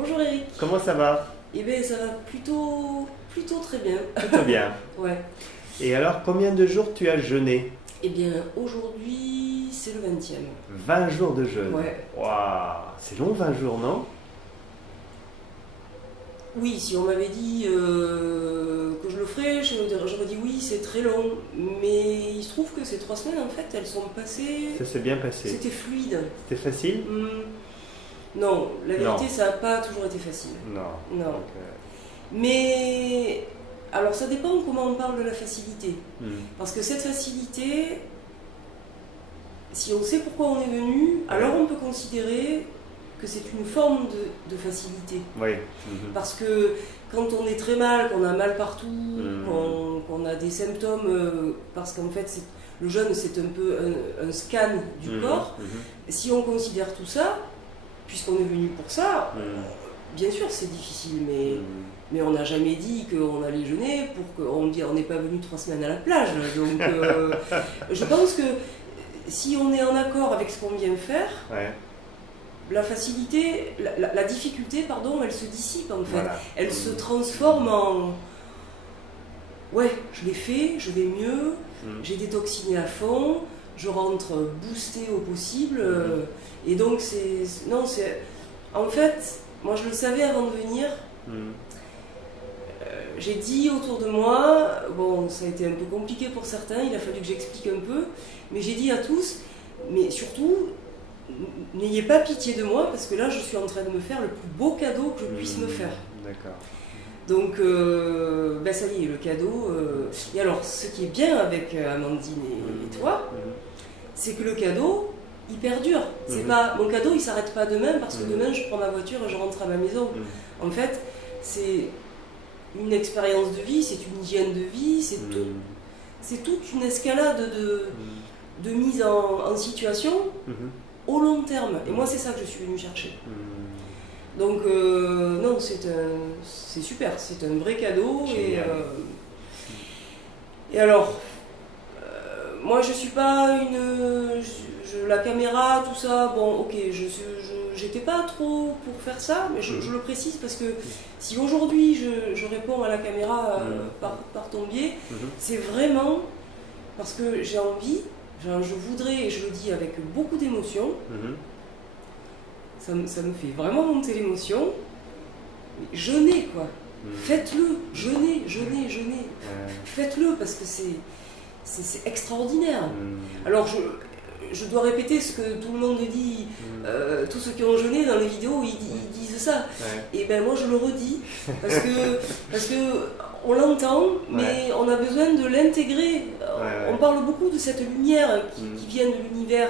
Bonjour Eric. Comment ça va? Eh bien ça va plutôt très bien. Plutôt bien. Ouais. Et alors, combien de jours tu as jeûné? Eh bien aujourd'hui c'est le 20e. 20 jours de jeûne. Ouais. Waouh, c'est long 20 jours, non? Oui, si on m'avait dit que je le ferais, j'aurais dit oui, c'est très long. Mais il se trouve que ces 3 semaines, en fait, elles sont passées... Ça s'est bien passé. C'était fluide. C'était facile? Non, la vérité, Non. ça n'a pas toujours été facile. Non. Non. Donc, Mais... Alors ça dépend comment on parle de la facilité. Parce que cette facilité, si on sait pourquoi on est venu, alors on peut considérer que c'est une forme de facilité. oui. Parce que quand on est très mal, qu'on a mal partout, qu'on a des symptômes, parce qu'en fait le jeûne c'est un peu un scan du corps, si on considère tout ça, puisqu'on est venu pour ça, bien sûr c'est difficile, mais on n'a jamais dit qu'on allait jeûner pour qu'on n'est pas venu 3 semaines à la plage. Donc je pense que si on est en accord avec ce qu'on vient faire, Ouais. la facilité, la difficulté, pardon, elle se dissipe en fait. Voilà. Elle se transforme en... Ouais, je l'ai fait, je vais mieux, j'ai détoxiné à fond, je rentre boosté au possible. Et donc c'est... Non, c'est... En fait, moi je le savais avant de venir. J'ai dit autour de moi, bon, ça a été un peu compliqué pour certains, il a fallu que j'explique un peu, mais j'ai dit à tous, mais surtout, n'ayez pas pitié de moi, parce que là, je suis en train de me faire le plus beau cadeau que je puisse me faire. D'accord. Donc, ben ça y est, le cadeau... Et alors, ce qui est bien avec Amandine et toi, c'est que le cadeau, il perdure. C'est pas, mon cadeau, il s'arrête pas demain, parce que demain, je prends ma voiture et je rentre à ma maison. En fait, c'est une expérience de vie, c'est une hygiène de vie, c'est toute une escalade de mise en situation au long terme. Et moi, c'est ça que je suis venue chercher. Donc, non, c'est super, c'est un vrai cadeau. Et alors, moi, je suis pas la caméra, tout ça, bon, ok, j'étais pas trop pour faire ça, mais je le précise parce que si aujourd'hui je réponds à la caméra par ton biais, c'est vraiment parce que j'ai envie, je voudrais, et je le dis avec beaucoup d'émotion, ça me fait vraiment monter l'émotion, jeûnez quoi, faites-le, jeûnez, faites-le parce que c'est extraordinaire. Alors je dois répéter ce que tout le monde dit, tous ceux qui ont jeûné dans les vidéos, ils disent ça. Et ben moi je le redis, parce que on l'entend, mais on a besoin de l'intégrer. On parle beaucoup de cette lumière qui vient de l'univers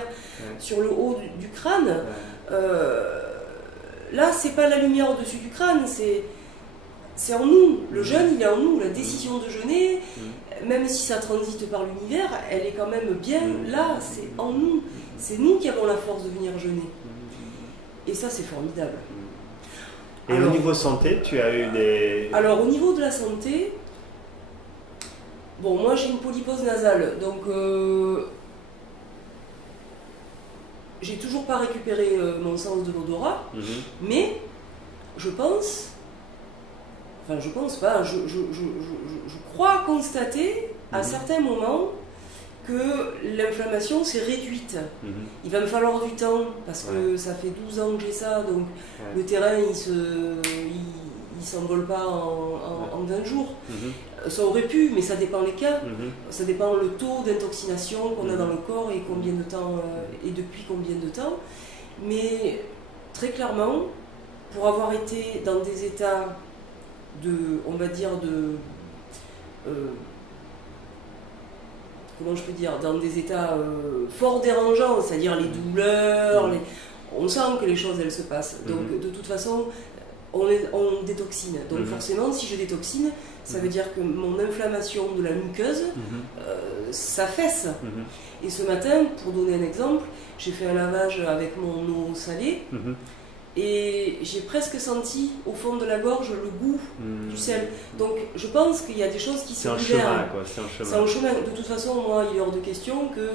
sur le haut du crâne. Là, c'est pas la lumière au-dessus du crâne, c'est en nous. Le jeûne, il est en nous. La décision de jeûner, même si ça transite par l'univers, elle est quand même bien là, c'est en nous. C'est nous qui avons la force de venir jeûner. Et ça, c'est formidable. Et alors, au niveau santé, tu as eu des... Alors, au niveau de la santé, bon, moi j'ai une polypose nasale, donc j'ai toujours pas récupéré mon sens de l'odorat, mais je pense... Enfin, je pense pas, je crois constater à certains moments que l'inflammation s'est réduite. Il va me falloir du temps, parce que ça fait 12 ans que j'ai ça, donc le terrain, il s'envole pas en 20 jours. Ça aurait pu, mais ça dépend les cas. Ça dépend le taux d'intoxination qu'on a dans le corps et combien de temps, et depuis combien de temps. Mais très clairement, pour avoir été dans des états on va dire comment je peux dire, dans des états fort dérangeants, c'est-à-dire les douleurs, on sent que les choses elles se passent. Donc de toute façon, on détoxine. Donc forcément, si je détoxine, ça veut dire que mon inflammation de la muqueuse s'affaisse. Et ce matin, pour donner un exemple, j'ai fait un lavage avec mon eau salée. Et j'ai presque senti au fond de la gorge le goût du sel. Donc je pense qu'il y a des choses qui se libèrent. C'est un chemin. C'est un chemin. De toute façon, moi, il est hors de question que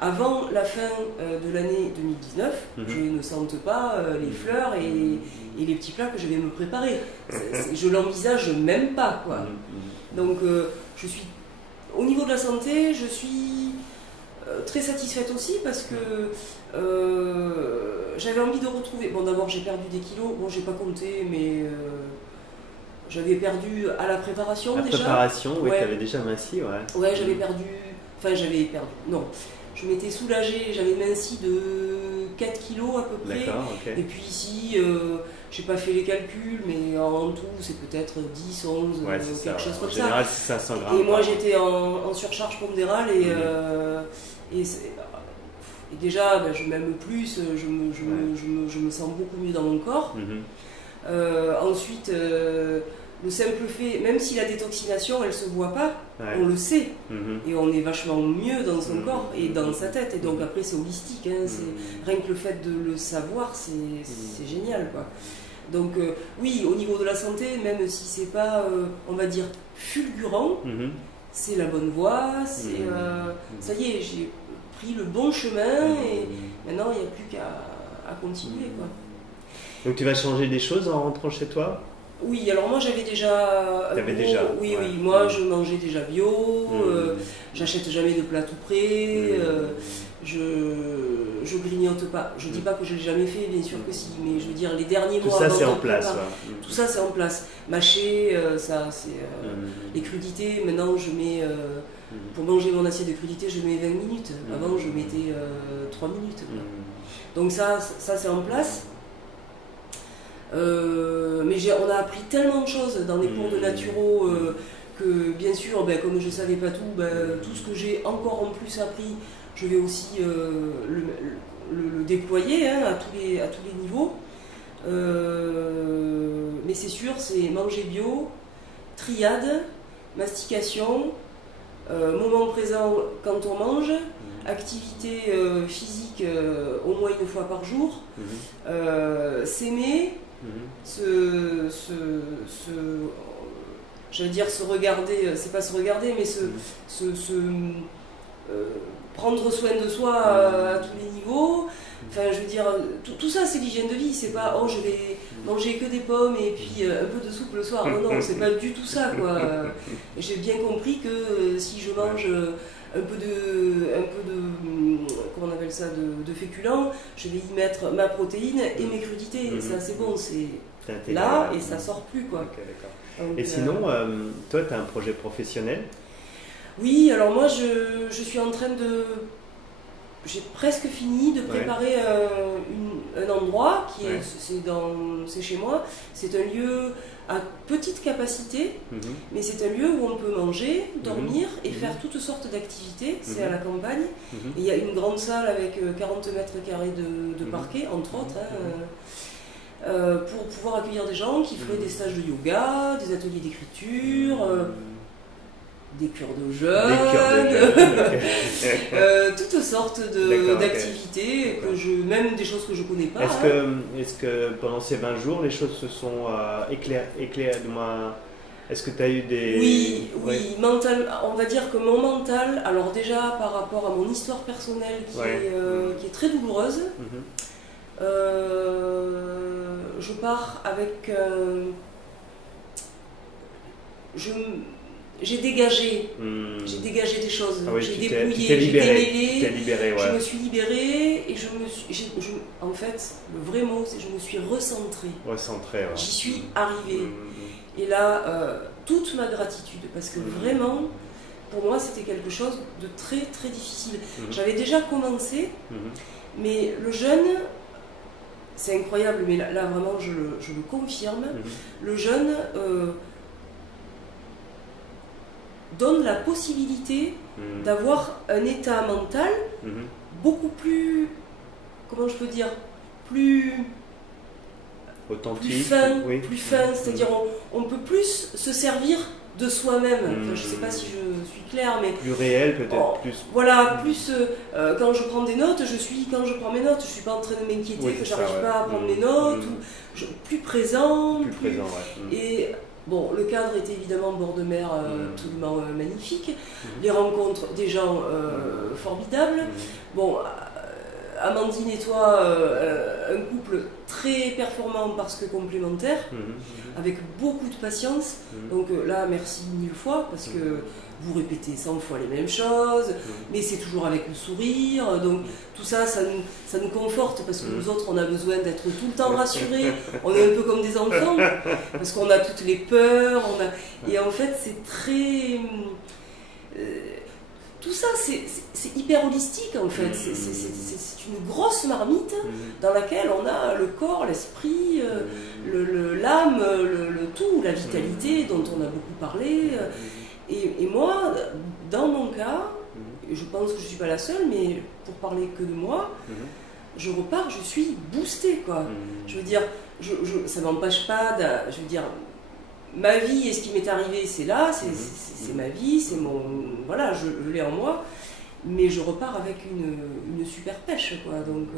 avant la fin de l'année 2019, je ne sente pas les fleurs et les petits plats que je vais me préparer. Je l'envisage même pas, quoi. Donc, je suis, au niveau de la santé, je suis très satisfaite aussi parce que j'avais envie de retrouver. Bon, d'abord, j'ai perdu des kilos. Bon, j'ai pas compté, mais j'avais perdu à la préparation déjà. La préparation, oui, tu avais déjà minci, ouais. Ouais, j'avais perdu. Enfin, j'avais perdu. Non. Je m'étais soulagée, j'avais minci de 4 kilos à peu près. D'accord, ok. Et puis ici, j'ai pas fait les calculs, mais en tout, c'est peut-être 10, 11, quelque chose comme ça. En général, c'est 500 grammes. Et moi, j'étais en surcharge pondérale et déjà, je m'aime plus, je me sens beaucoup mieux dans mon corps. Ensuite, le simple fait, même si la détoxination, elle ne se voit pas, on le sait. Et on est vachement mieux dans son corps et dans sa tête. Et donc après, c'est holistique. Hein, rien que le fait de le savoir, c'est génial, quoi. Donc oui, au niveau de la santé, même si c'est pas, on va dire, fulgurant, c'est la bonne voie. Ça y est, j'ai pris le bon chemin et maintenant, il n'y a plus qu'à continuer, quoi. Donc tu vas changer des choses en rentrant chez toi? Oui, alors moi j'avais déjà... Oui, moi je mangeais déjà bio, j'achète jamais de plat tout prêt, je grignote pas. Je dis pas que je l'ai jamais fait, bien sûr que si, mais je veux dire les derniers mois... Tout ça c'est en place. Tout ça c'est en place. Mâcher, ça c'est... Les crudités, maintenant je mets... Pour manger mon assiette de crudités, je mets 20 minutes. Avant je mettais 3 minutes. Donc ça c'est en place. Mais on a appris tellement de choses dans les cours de naturo que bien sûr, comme je ne savais pas tout, tout ce que j'ai encore en plus appris, je vais aussi le déployer à tous les niveaux. Mais c'est sûr, c'est manger bio, triade, mastication, moment présent quand on mange, activité physique au moins une fois par jour, s'aimer, j'allais dire se regarder, c'est pas se regarder, mais prendre soin de soi à tous les niveaux. Enfin, je veux dire, tout ça c'est l'hygiène de vie, c'est pas je vais manger que des pommes et puis un peu de soupe le soir. Non, c'est pas du tout ça, quoi. J'ai bien compris que si je mange un peu de comment on appelle ça, de féculents, je vais y mettre ma protéine et mes crudités. Et ça c'est bon, c'est là et ça sort plus, quoi. Okay, d'accord. Et sinon, toi tu as un projet professionnel? Oui, alors moi je suis en train de... J'ai presque fini de préparer un endroit qui c'est chez moi. C'est un lieu à petite capacité, mais c'est un lieu où on peut manger, dormir et faire toutes sortes d'activités. C'est à la campagne. Et il y a une grande salle avec 40 mètres carrés de parquet, entre autres, pour pouvoir accueillir des gens qui feraient des stages de yoga, des ateliers d'écriture, des cures de jeûne, toutes sortes d'activités, même des choses que je ne connais pas. Est-ce que pendant ces 20 jours, les choses se sont éclairées? Est-ce que tu as eu des... Oui, mental, on va dire que mon mental, alors déjà par rapport à mon histoire personnelle qui est très douloureuse, je pars avec... J'ai dégagé des choses, j'ai dépouillé, j'ai démêlé, je me suis libérée et en fait, le vrai mot, c'est que je me suis recentrée. J'y suis arrivée. Et là, toute ma gratitude, parce que vraiment, pour moi, c'était quelque chose de très très difficile. J'avais déjà commencé, mais le jeûne, c'est incroyable, mais là vraiment, je le confirme, le jeûne... donne la possibilité d'avoir un état mental beaucoup plus, comment je peux dire, plus authentique, plus fin, c'est-à-dire on peut plus se servir de soi-même. Enfin, je ne sais pas si je suis claire, mais plus réel peut-être, plus. Voilà, plus quand je prends des notes, quand je prends mes notes, je ne suis pas en train de m'inquiéter que j'arrive pas à prendre mes notes, plus présent, présent, et Bon, le cadre était évidemment bord de mer, absolument magnifique. Les rencontres des gens formidables. Bon, Amandine et toi, un couple très performant parce que complémentaire, avec beaucoup de patience. Donc là, merci 1000 fois parce que vous répétez 100 fois les mêmes choses, mais c'est toujours avec le sourire. Donc tout ça, ça nous conforte parce que nous autres, on a besoin d'être tout le temps rassurés. On est un peu comme des enfants parce qu'on a toutes les peurs. Et en fait, c'est très... tout ça, c'est hyper holistique en fait. C'est une grosse marmite dans laquelle on a le corps, l'esprit, l'âme, le tout, la vitalité dont on a beaucoup parlé. Et moi, dans mon cas, je pense que je ne suis pas la seule, mais pour parler que de moi, je repars, je suis boostée, quoi. Je veux dire, ça ne m'empêche pas je veux dire, ma vie et ce qui m'est arrivé, c'est là, c'est ma vie, c'est mon... Voilà, je l'ai en moi, mais je repars avec une super pêche, quoi. Donc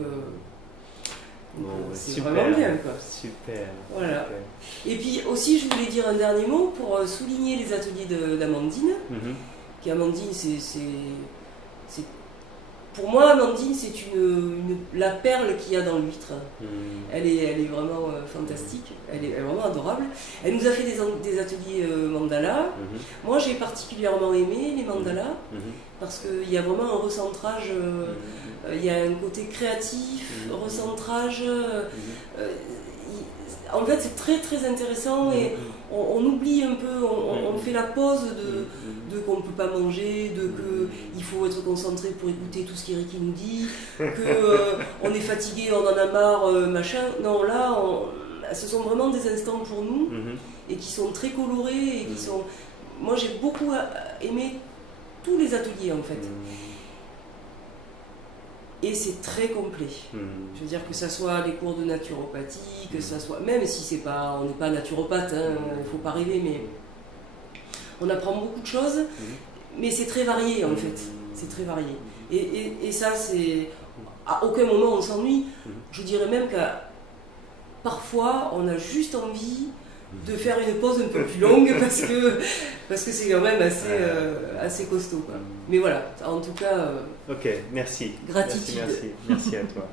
c'est vraiment bien, quoi. Super. Voilà. Super. Et puis aussi, je voulais dire un dernier mot pour souligner les ateliers d'Amandine. Qui Amandine, c'est pour moi, Amandine, c'est la perle qu'il y a dans l'huître. Elle est vraiment fantastique, elle est vraiment adorable. Elle nous a fait des ateliers mandala. Moi, j'ai particulièrement aimé les mandalas parce qu'il y a vraiment un recentrage, il y a un côté créatif, recentrage. En fait, c'est très très intéressant et on oublie un peu, on fait la pause de qu'on ne peut pas manger, qu'il faut être concentré pour écouter tout ce qu'Eric nous dit, qu'on est fatigué, on en a marre, machin. Non, là, ce sont vraiment des instants pour nous et qui sont très colorés et qui sont... Moi, j'ai beaucoup aimé tous les ateliers en fait. Et c'est très complet. Je veux dire que ça soit les cours de naturopathie, que ça soit... Même si on n'est pas naturopathe, il ne faut pas rêver, mais on apprend beaucoup de choses, mais c'est très varié en fait. C'est très varié. Et ça, c'est... À aucun moment on s'ennuie. Je dirais même qu'à parfois, on a juste envie de faire une pause un peu plus longue parce que c'est quand même assez costaud, quoi. Mais voilà, en tout cas... Ok, merci. Gratitude. Merci à toi.